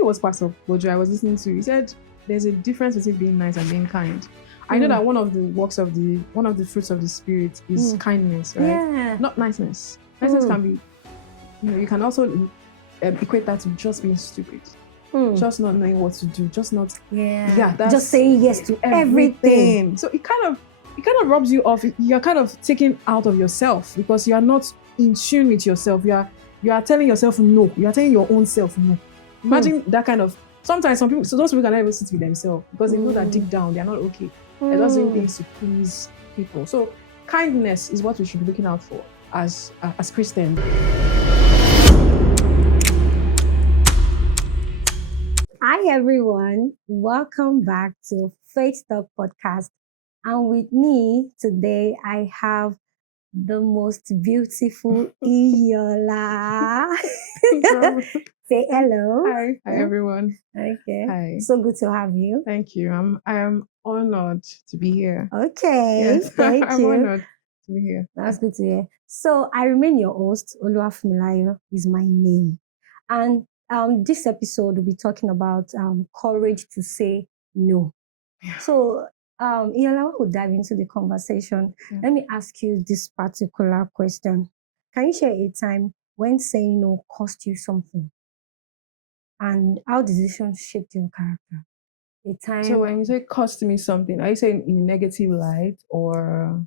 think it was Pastor Bojo I was listening to. He said there's a difference between being nice and being kind. I know that one of the fruits of the spirit is kindness, right? Yeah. Not niceness. Niceness can be, you can also equate that to just being stupid. Just not knowing what to do, just not that's just saying yes to everything. So it kind of robs you off. You're kind of taken out of yourself because you are not in tune with yourself. You are telling yourself no. You are telling your own self no. Imagine that kind of. Sometimes those people cannot even sit with themselves because they know that deep down they are not okay. They're just doing things to please people. So kindness is what we should be looking out for as Christians. Hi everyone, welcome back to Faith Talk Podcast. And with me today, I have the most beautiful Iyiola. Say hello. Hi everyone. Okay. Hi. So good to have you. Thank you. I am honored to be here. Okay. Yes, Thank I'm you. honored to be here. That's good to hear. So I remain your host. Oluwafumilayo is my name, and this episode will be talking about courage to say no. Yeah. So, Iyiola, we'll dive into the conversation. Yeah. Let me ask you this particular question. Can you share a time when saying no cost you something? And how decisions shaped your character? A time. So when you say cost me something, are you saying in a negative light or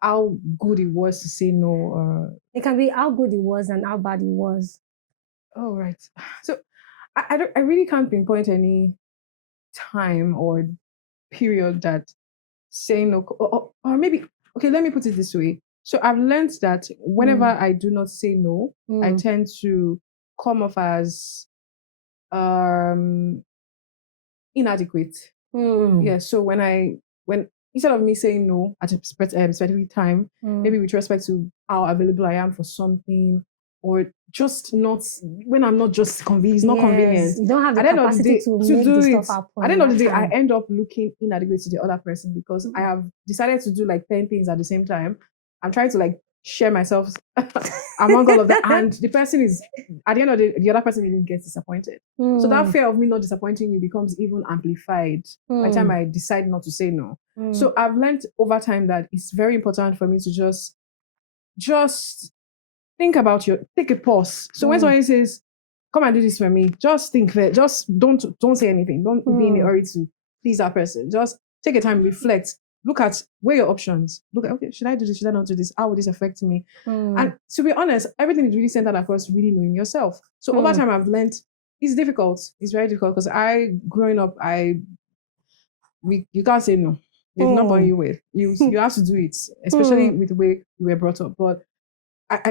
how good it was to say no? Or it can be how good it was and how bad it was. Oh, right. So I really can't pinpoint any time or period that saying no, or maybe, okay, let me put it this way. So I've learned that whenever I do not say no, I tend to come off as inadequate. Yeah. So when instead of me saying no at a specific time, maybe with respect to how available I am for something, or just not when I'm not just convenient, not convenient. You don't have the capacity to make do the it. stuff happen. At the end of the day, I end up looking inadequate to the other person because I have decided to do like 10 things at the same time. I'm trying to like share myself among all of that, and the person is at the end of the other person even gets disappointed. So that fear of me not disappointing you becomes even amplified by the time I decide not to say no. So I've learned over time that it's very important for me to just think about take a pause. So when someone says, come and do this for me, just think, just don't say anything. Don't be in a hurry to please that person. Just take a time, reflect, look at where your options. Look at, okay, should I do this? Should I not do this? How will this affect me? And to be honest, everything is really centered across really knowing yourself. So over time, I've learned it's difficult. It's very difficult because growing up, you can't say no. There's not born you with. You have to do it, especially with the way you were brought up. But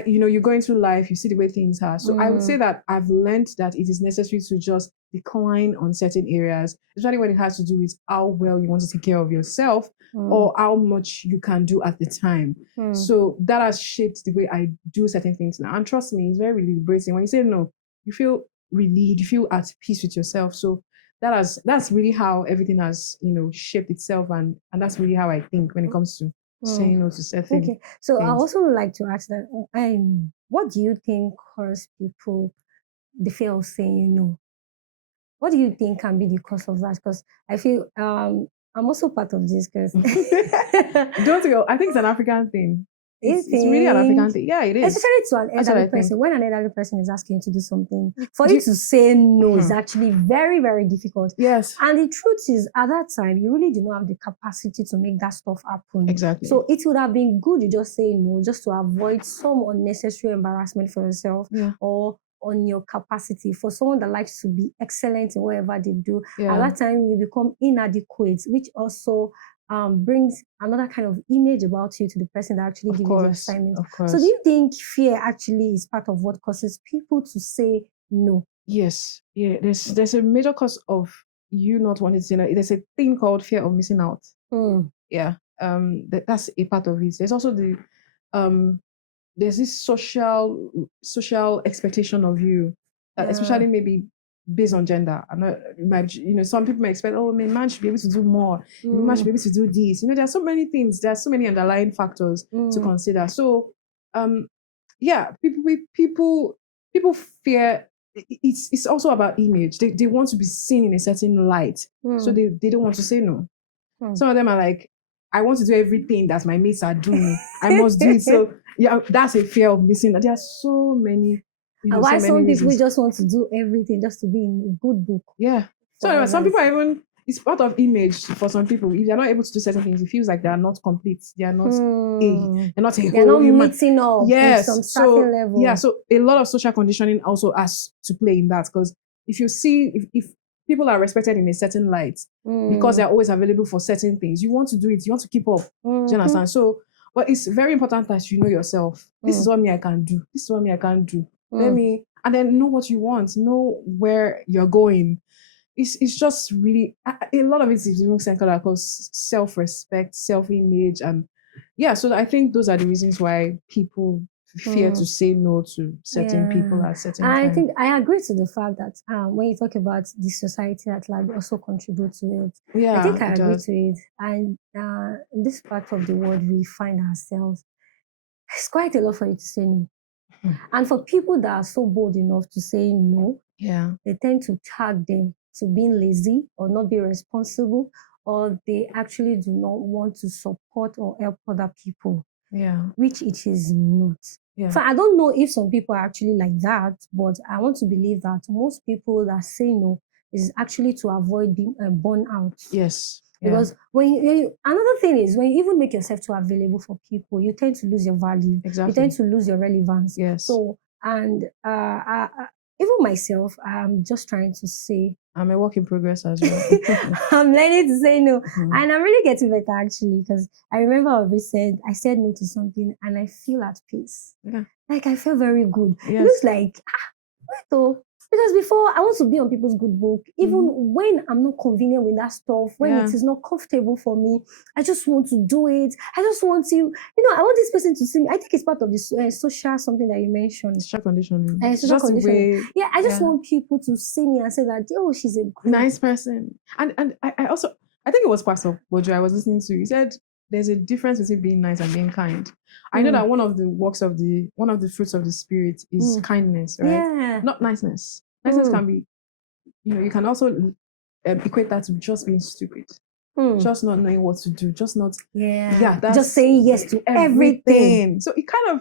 you're going through life, you see the way things are. So I would say that I've learned that it is necessary to just decline on certain areas, especially when it has to do with how well you want to take care of yourself or how much you can do at the time. So that has shaped the way I do certain things now. And trust me, it's very liberating. When you say no, you feel relieved, you feel at peace with yourself. So that's really how everything has, shaped itself, and that's really how I think when it comes to saying no to certain Okay. So things. I also would like to ask that, what do you think causes people the fear of saying no? What do you think can be the cause of that? Because I feel I'm also part of this because Don't go. I think it's an African thing. It's really an African thing. Yeah, it is. Especially to an elderly person. When an elderly person is asking you to do something, for you to say no is actually very, very difficult. Yes. And the truth is, at that time, you really do not have the capacity to make that stuff happen. Exactly. So it would have been good you just say no, just to avoid some unnecessary embarrassment for yourself or on your capacity. For someone that likes to be excellent in whatever they do, at that time you become inadequate, which also brings another kind of image about you to the person that actually gives you the assignment. Of course. So do you think fear actually is part of what causes people to say no? Yes. Yeah. There's a major cause of you not wanting to say no. There's a thing called fear of missing out. Yeah. That's a part of it. There's also there's this social expectation of you, especially maybe based on gender. Some people may expect, a man should be able to do more. A man should be able to do this. There are so many things. There are so many underlying factors to consider. So, people fear it's also about image. They want to be seen in a certain light, so they don't want to say no. Some of them are like, I want to do everything that my mates are doing. I must do it. So yeah, that's a fear of missing. There are so many. And why so some many people reasons. just want to do everything just to be in a good book. Yeah. So some people are even, it's part of image for some people. If they're not able to do certain things, it feels like they are not complete. They are not they're not a they're whole not human. meeting up with some certain level. Yeah, so a lot of social conditioning also has to play in that, because if you see, if people are respected in a certain light because they're always available for certain things, you want to do it, you want to keep up. Do you understand? So, but it's very important that you know yourself. This is what me I can do. This is what me I can't do. And then know what you want, know where you're going. It's just really, a lot of it is even centered across self-respect, self-image, and yeah. So I think those are the reasons why people fear to say no to certain people at certain and times. I think I agree to the fact that when you talk about the society at large also contribute to it. Yeah, I think I agree to it. And in this part of the world we find ourselves, it's quite a lot for you to say no. And for people that are so bold enough to say no, they tend to tag them to being lazy or not be responsible, or they actually do not want to support or help other people. Which it is not. So I don't know if some people are actually like that, but I want to believe that most people that say no is actually to avoid being burnout. Yes. Because another thing is, when you even make yourself too available for people, you tend to lose your value. Exactly. You tend to lose your relevance. Yes. So, and even myself, I'm just trying to say, I'm a work in progress as well. I'm learning to say no. And I'm really getting better, actually, because I remember I said no to something and I feel at peace. Like I feel very good. It looks like, wait though. Because before, I want to be on people's good book, even when I'm not convenient with that stuff, when it is not comfortable for me, I just want to do it. I just want to, I want this person to see me. I think it's part of this social something that you mentioned. Social conditioning. Social conditioning. I just want people to see me and say that, oh, she's a good nice person. And I also, I think it was Pastor Bojo I was listening to. He said there's a difference between being nice and being kind. I know that one of the fruits of the spirit is kindness, right? Yeah. Not niceness. Niceness can be, you can also equate that to just being stupid. Just not knowing what to do. Just not. That's just saying yes to everything. So it kind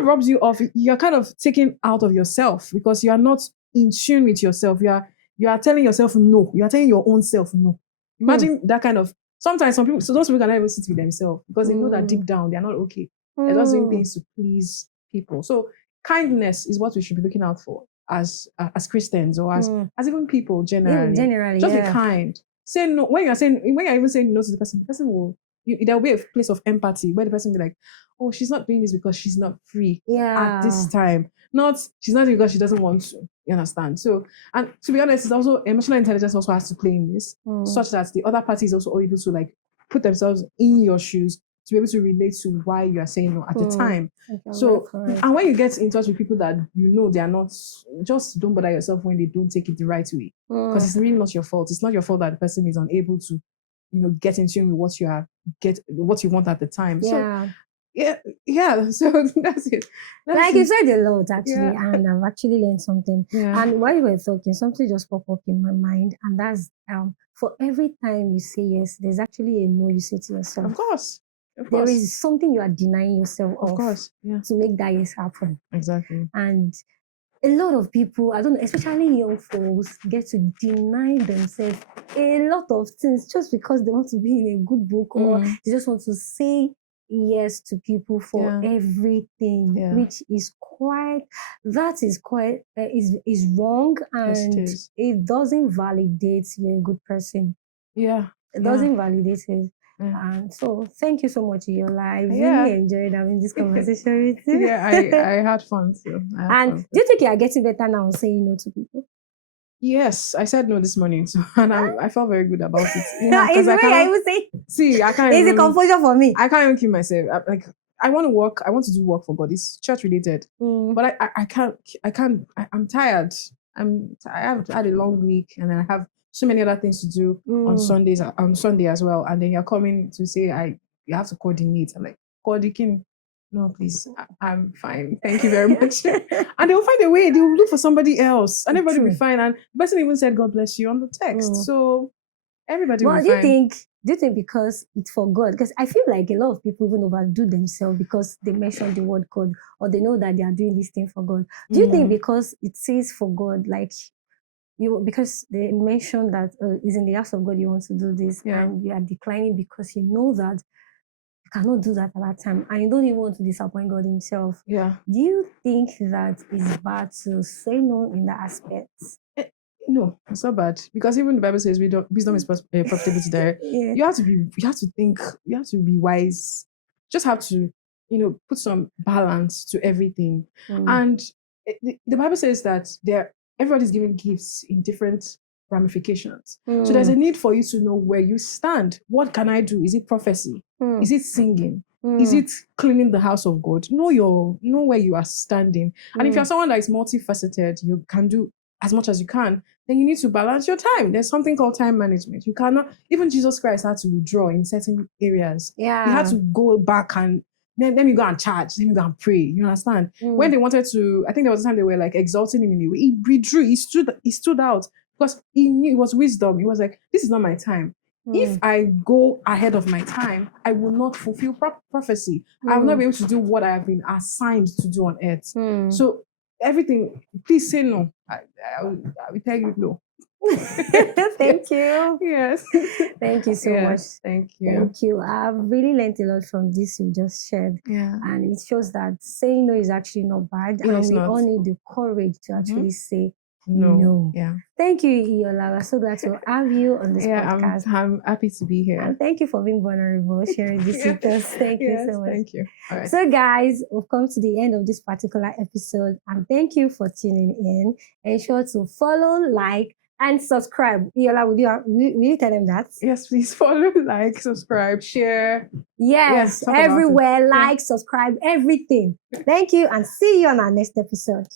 of robs you of. You're kind of taken out of yourself because you are not in tune with yourself. You are telling yourself no. You are telling your own self no. Imagine that kind of. Sometimes those people cannot even sit with themselves because they know that deep down they are not okay. They're just doing things to please people. So kindness is what we should be looking out for as Christians or as even people generally. Just be kind. Say no when you're even saying no to the person will. There will be a place of empathy where the person will be like, oh, she's not doing this because she's not free at this time. Not she's not because she doesn't want to. You understand? So, and to be honest, it's also emotional intelligence also has to play in this, such that the other party is also able to like put themselves in your shoes to be able to relate to why you are saying no at the time. So, and when you get in touch with people that they are not, just don't bother yourself when they don't take it the right way, because it's really not your fault. It's not your fault that the person is unable to, get in tune with what you want at the time. So so that's it. You said a lot actually, and I've actually learned something. And while you were talking, something just popped up in my mind, and that's for every time you say yes, there's actually a no you say to yourself. Of course. There is something you are denying yourself of course, to make that yes happen. Exactly. And a lot of people, I don't know, especially young folks, get to deny themselves a lot of things just because they want to be in a good book or they just want to say yes to people for everything, which is quite is wrong, and it doesn't validate you're a good person. It doesn't validate it. And so thank you so much, Iyiola. I really enjoyed having this conversation with you. I had fun too. Do you think you are getting better now saying no to people? Yes, I said no this morning, and I felt very good about it. Is the way I would say. See, I can't. It's a composure for me. I can't even keep myself. I want to work. I want to do work for God. It's church related, but I can't. I'm tired. I have had a long week, and I have so many other things to do on Sunday as well. And then you're coming to say you have to coordinate. I'm like, coordinating. no, please, I'm fine. Thank you very much. And they'll find a way. They'll look for somebody else, and everybody will be True. fine. And the person even said, "God bless you" on the text. So everybody will Well, be fine. do you think because it's for God? Because I feel like a lot of people even overdo themselves because they mention the word God or they know that they are doing this thing for God. Do you think because it says for God, like because they mentioned that is in the house of God, you want to do this, and you are declining because you know that you cannot do that at that time, and you don't even want to disappoint God Himself. Yeah. Do you think that it's bad to say no in that aspect? No, it's not bad, because even the Bible says wisdom is profitable to the You have to think, you have to be wise. Just have to, put some balance to everything. And the Bible says that everybody's giving gifts in different ramifications. So there's a need for you to know where you stand. What can I do? Is it prophecy? Is it singing? Is it cleaning the house of God? Know where you are standing. And if you're someone that is multifaceted, you can do as much as you can, then you need to balance your time. There's something called time management. You cannot, even Jesus Christ had to withdraw in certain areas. Yeah. He had to go back and let me go and charge, let me go and pray. You understand? When they wanted to, I think there was a time they were like exalting him in a way. He withdrew, he stood out because he knew it was wisdom. He was like, this is not my time. If I go ahead of my time, I will not fulfill prophecy. I will not be able to do what I have been assigned to do on earth. So everything, please say no. I will tell you no. Thank you. Yes. Thank you so much. Thank you. Thank you. I've really learned a lot from this you just shared. Yeah. And it shows that saying no is actually not bad. No, and we all need the courage to actually say no. Yeah. Thank you, Iyiola. We're so glad to have you on this podcast. I'm happy to be here. And thank you for being vulnerable, sharing this with us. Thank you so much. Thank you. All right. So, guys, we've come to the end of this particular episode, and thank you for tuning in. Ensure to follow, like, and subscribe. Iyiola, will you tell them that? Yes, please follow, like, subscribe, share. Yes, everywhere. Like, subscribe, everything. Thank you, and see you on our next episode.